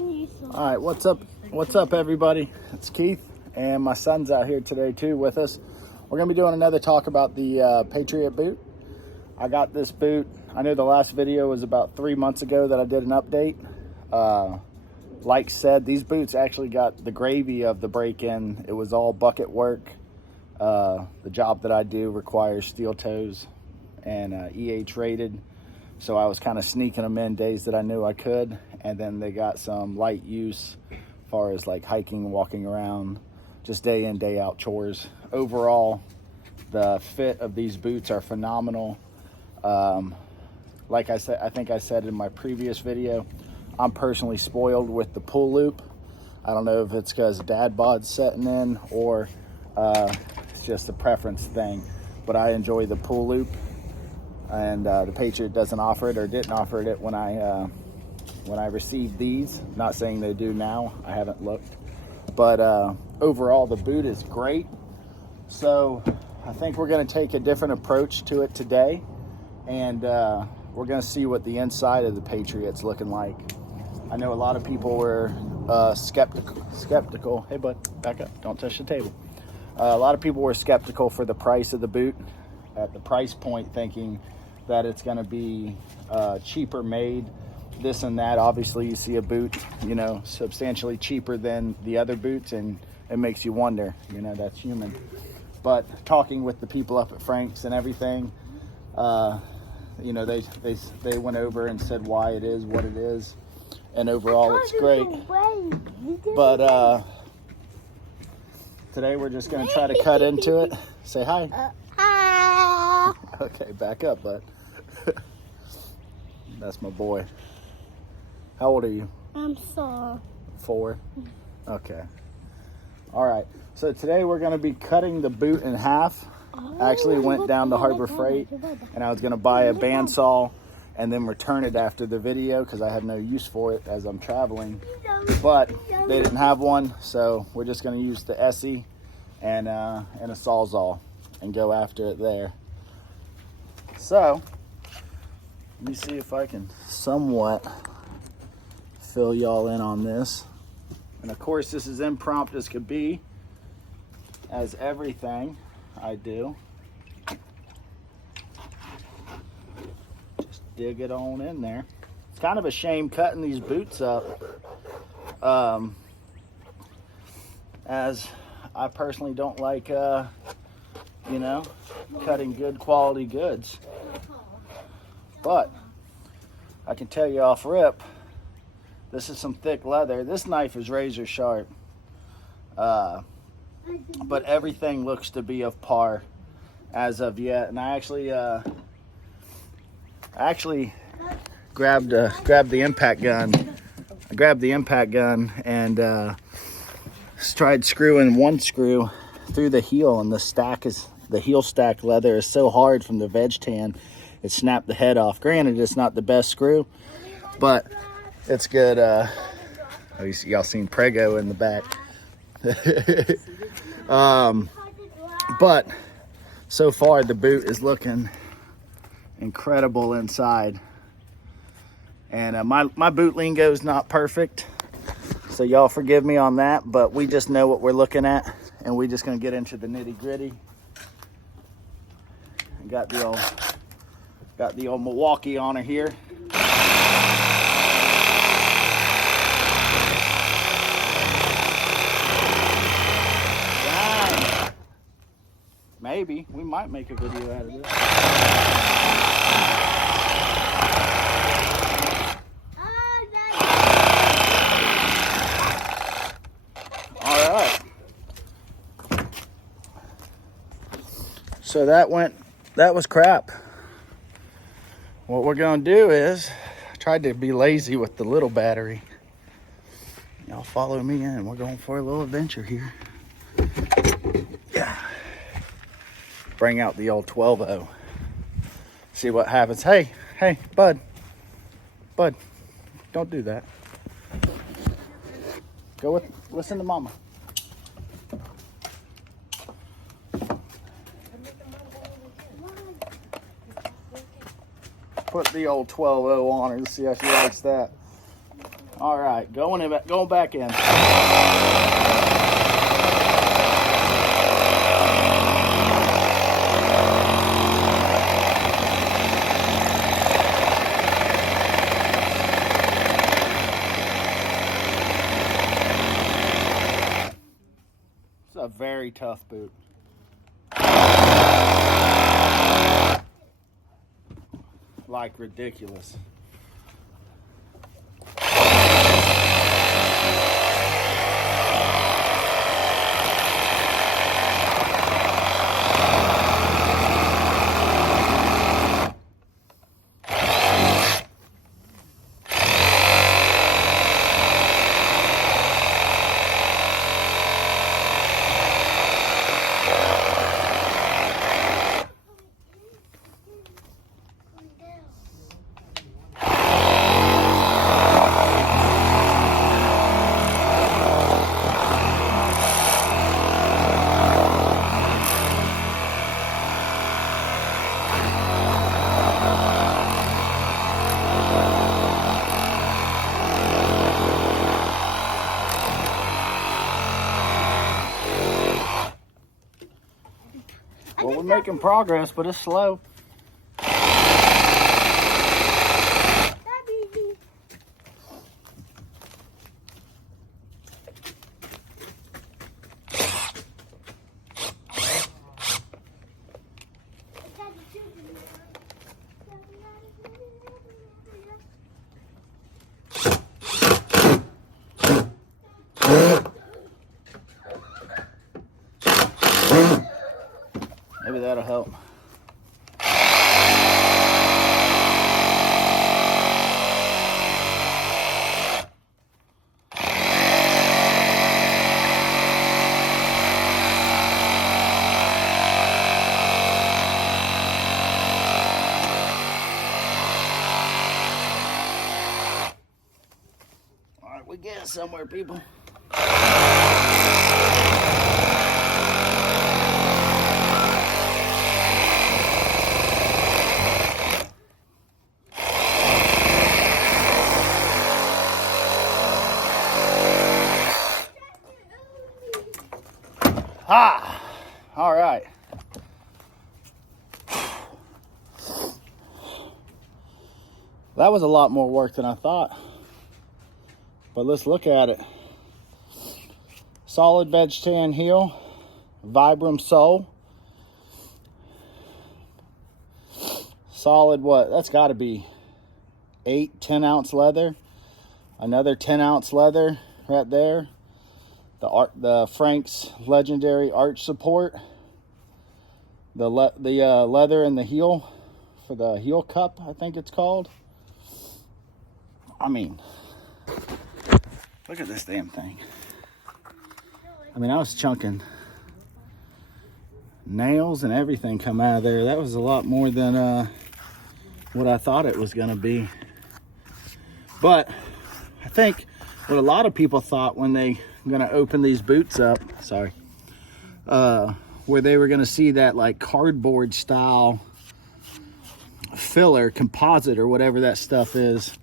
All right, what's up? What's up, everybody? It's Keith, and my son's out here today too with us. We're gonna be doing another talk about the Patriot boot. I got this boot. I know the last video was about 3 months ago that I did an update. Like said, these boots actually got the gravy of the break-in. It was all bucket work. The job that I do requires steel toes and EH rated. So I was kind of sneaking them in days that I knew I could. And then they got some light use as far as like hiking, walking around, just day in, day out chores. Overall, the fit of these boots are phenomenal. Like I said, I think I said in my previous video, I'm personally spoiled with the pull loop. I don't know if it's because dad bod's setting in or it's just a preference thing, but I enjoy the pull loop. And the Patriot doesn't offer it, or didn't offer it when I received these. Not saying they do now, I haven't looked. But overall, the boot is great. So I think we're gonna take a different approach to it today. And we're gonna see what the inside of the Patriot's looking like. I know a lot of people were skeptical. Hey bud, back up, don't touch the table. A lot of people were skeptical for the price of the boot at the price point, thinking that it's going to be cheaper made, this and that. Obviously you see a boot, you know, substantially cheaper than the other boots, and it makes you wonder, you know, that's human. But talking with the people up at Frank's and everything, you know, they went over and said why it is what it is, and overall it's great. But today we're just going to try to cut into it. Say hi. Hi. Okay, back up, bud. That's my boy. How old are you? I'm 4. 4? Okay. All right. So today we're going to be cutting the boot in half. I actually went down to Harbor Freight, and I was going to buy a bandsaw and then return it after the video because I had no use for it as I'm traveling. But they didn't have one, so we're just going to use the Essie and a Sawzall and go after it there. So let me see if I can somewhat fill y'all in on this. And of course, this is impromptu as could be, as everything I do. Just dig it on in there. It's kind of a shame cutting these boots up, as I personally don't like, you know, cutting good quality goods. But I can tell you off rip, this is some thick leather. This knife is razor sharp. But everything looks to be of par as of yet. And I actually grabbed the impact gun. I grabbed the impact gun and tried screwing one screw through the heel, and the heel stack leather is so hard from the veg tan, it snapped the head off. Granted, it's not the best screw, but it's good. Y'all seen Prego in the back. But so far the boot is looking incredible inside. And my boot lingo is not perfect, so y'all forgive me on that, but we just know what we're looking at, and we're just gonna get into the nitty gritty. Got the old Milwaukee on her here. Dang. Maybe we might make a video out of this. All right. So that was crap. What we're gonna do is, I tried to be lazy with the little battery. Y'all follow me in. We're going for a little adventure here. Yeah. Bring out the old 12-0. See what happens. Hey, bud, don't do that. Listen to mama. Put the old 12-0 on her to see how she likes that. All right, going back in. It's a very tough boot. Like ridiculous. Well, we're making progress, but it's slow. Maybe that'll help. All right, we get somewhere, people. Ah, all right. That was a lot more work than I thought. But let's look at it. Solid veg tan heel, Vibram sole. Solid what? That's got to be 10 ounce leather. Another 10 ounce leather right there. The Frank's legendary arch support. The leather in the heel for the heel cup, I think it's called. I mean, look at this damn thing. I mean, I was chunking nails and everything come out of there. That was a lot more than what I thought it was going to be. But I think what a lot of people thought when they were going to open these boots up, where they were going to see that like cardboard style filler, composite, or whatever that stuff is.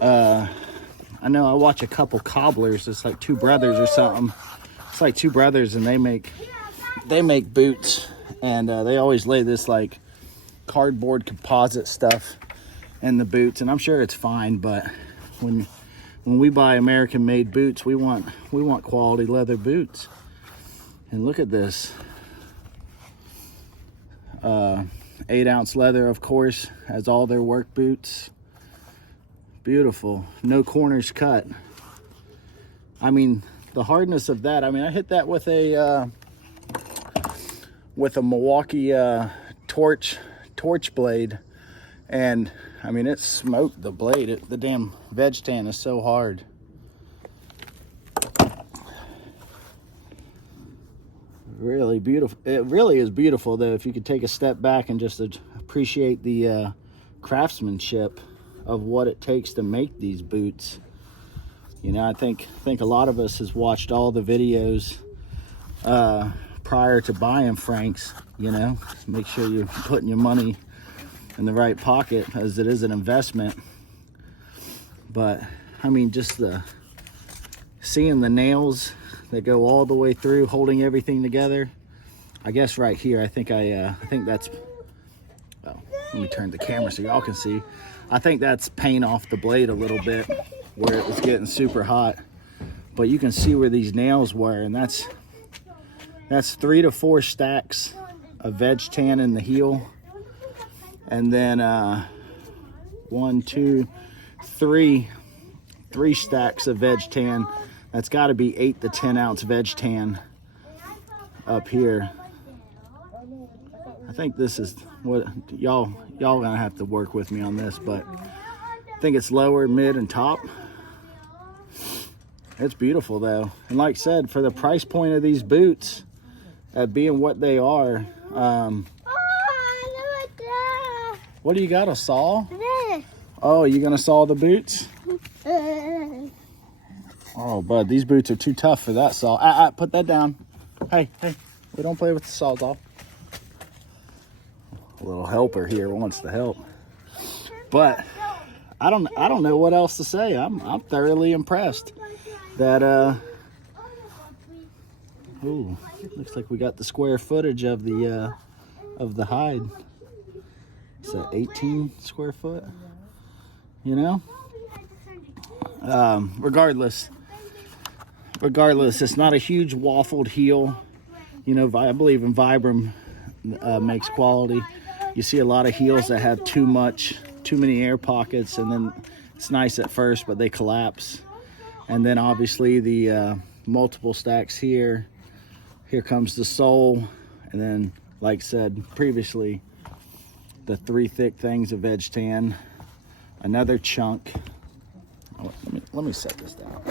I know I watch a couple cobblers. It's like two brothers or something. It's like two brothers, and they make boots, and they always lay this like cardboard composite stuff in the boots, and I'm sure it's fine, but when we buy American-made boots, we want quality leather boots. And look at this. 8 ounce leather, of course, as all their work boots. Beautiful. No corners cut. I mean, the hardness of that. I mean, I hit that with a Milwaukee torch blade, and I mean, it smoked the blade. The damn veg tan is so hard. Really beautiful. It really is beautiful, though, if you could take a step back and just appreciate the craftsmanship of what it takes to make these boots. You know, I think a lot of us has watched all the videos prior to buying Frank's. You know, make sure you're putting your money in the right pocket, as it is an investment. But I mean, just seeing the nails that go all the way through, holding everything together. I guess right here, I think that's, well, let me turn the camera so y'all can see. I think that's paint off the blade a little bit where it was getting super hot. But you can see where these nails were, and that's 3 to 4 stacks of veg tan in the heel. And then 1, 2, 3 stacks of veg tan. That's got to be 8 to 10 ounce veg tan up here. I think this is what y'all gonna have to work with me on this, but I think it's lower, mid, and top. It's beautiful though, and like I said, for the price point of these boots, at being what they are, what do you got, a saw? Oh, you gonna saw the boots? Oh, bud, these boots are too tough for that saw. Put that down. Hey, we don't play with the sawzall. A little helper here wants to help, but I don't know what else to say. I'm thoroughly impressed. That ooh, looks like we got the square footage of the hide. It's 18 square foot. You know, regardless, it's not a huge waffled heel. You know, I believe in Vibram makes quality. You see a lot of heels that have too many air pockets, and then it's nice at first, but they collapse. And then obviously the multiple stacks here. Here comes the sole, and then, like I said previously, the 3 thick things of veg tan. Another chunk. Oh, let me set this down.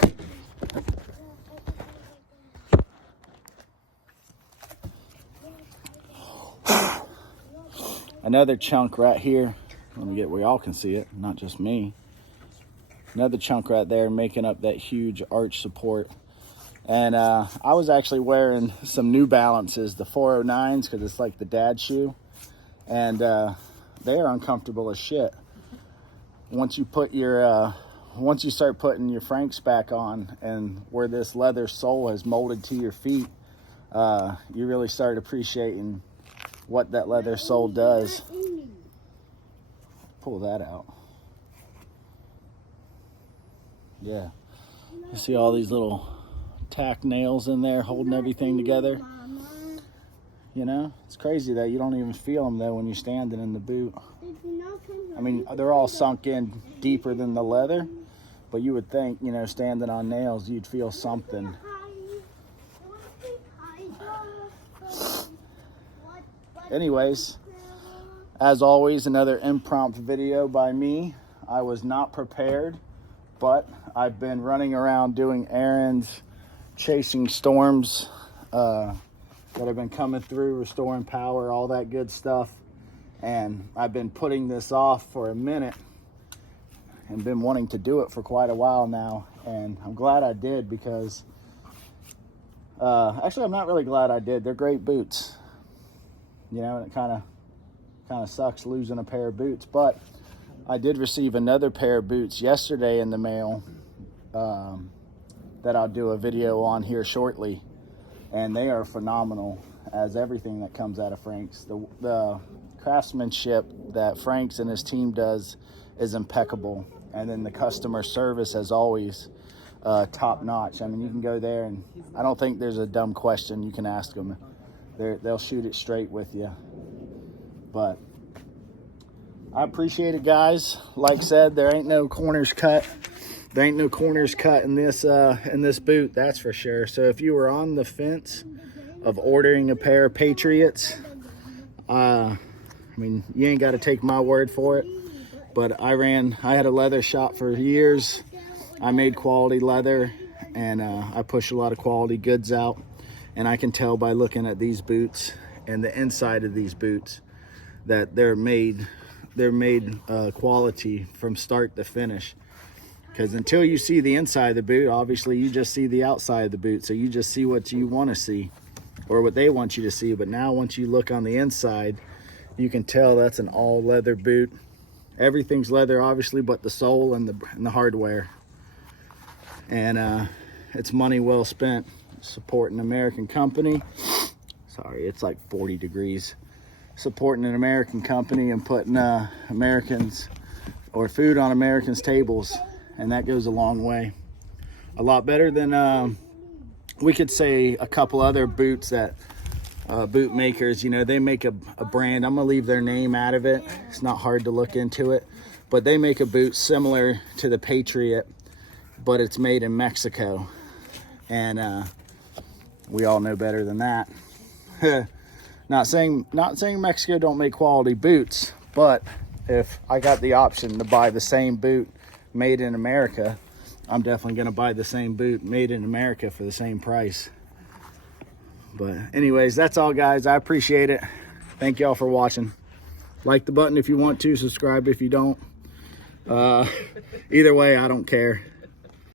Another chunk right here. Let me get where y'all can see it, not just me. Another chunk right there making up that huge arch support. And I was actually wearing some New Balances, the 409s, because it's like the dad shoe. And they are uncomfortable as shit. Once you start putting your Franks back on, and where this leather sole has molded to your feet, you really start appreciating what that leather sole does. Pull that out. Yeah. You see all these little tack nails in there holding everything together. You know, it's crazy that you don't even feel them though when you're standing in the boot. I mean, they're all sunk in deeper than the leather, but you would think, you know, standing on nails, you'd feel something. Anyways, as always, another impromptu video by me. I was not prepared, but I've been running around doing errands, chasing storms that have been coming through, restoring power, all that good stuff. And I've been putting this off for a minute and been wanting to do it for quite a while now. And I'm glad I did, because actually, I'm not really glad I did. They're great boots. You know, and it kind of sucks losing a pair of boots, but I did receive another pair of boots yesterday in the mail that I'll do a video on here shortly, and they are phenomenal, as everything that comes out of Franks. The craftsmanship that Franks and his team does is impeccable, and then the customer service, as always, top notch. I mean, you can go there and I don't think there's a dumb question you can ask them. They'll shoot it straight with you. But I appreciate it, guys. Like I said, there ain't no corners cut. There ain't no corners cut in this boot, that's for sure. So if you were on the fence of ordering a pair of Patriots, I mean, you ain't got to take my word for it. But I had a leather shop for years. I made quality leather, and I push a lot of quality goods out. And I can tell by looking at these boots and the inside of these boots that they're made quality from start to finish. Because until you see the inside of the boot, obviously you just see the outside of the boot. So you just see what you want to see, or what they want you to see. But now once you look on the inside, you can tell that's an all leather boot. Everything's leather, obviously, but the sole and the hardware. and it's money well spent supporting an American company. Sorry, it's like 40 degrees. Supporting an American company and putting Americans or food on Americans' tables, and that goes a long way. A lot better than we could say a couple other boots that boot makers, you know, they make a brand. I'm gonna leave their name out of it. It's not hard to look into it, but they make a boot similar to the Patriot, but it's made in Mexico, and we all know better than that. Not saying Mexico don't make quality boots, but if I got the option to buy the same boot made in America, I'm definitely going to buy the same boot made in America for the same price. But anyways, that's all, guys. I appreciate it. Thank y'all for watching. Like the button if you want to, subscribe if you don't. Either way, I don't care.